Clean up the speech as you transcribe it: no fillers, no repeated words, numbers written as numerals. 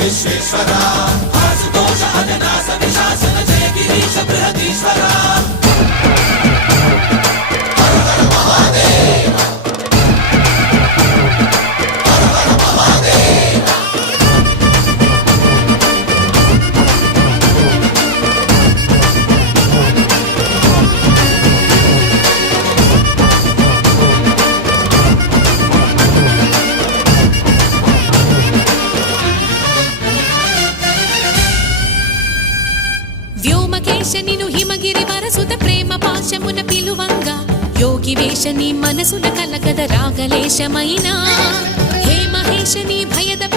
విశ్వేశ్వరా ఆశుతోష అజనాశ విశాసన జయ గిరీశ బృహదీశ్వరా వ్యోమకేశనిను హిమగిరి వరసుత ప్రేమ పాశమున పిలువంగా యోగి వేషని మనసున కలకద రాగలేశమైనా హే మహేశని భయద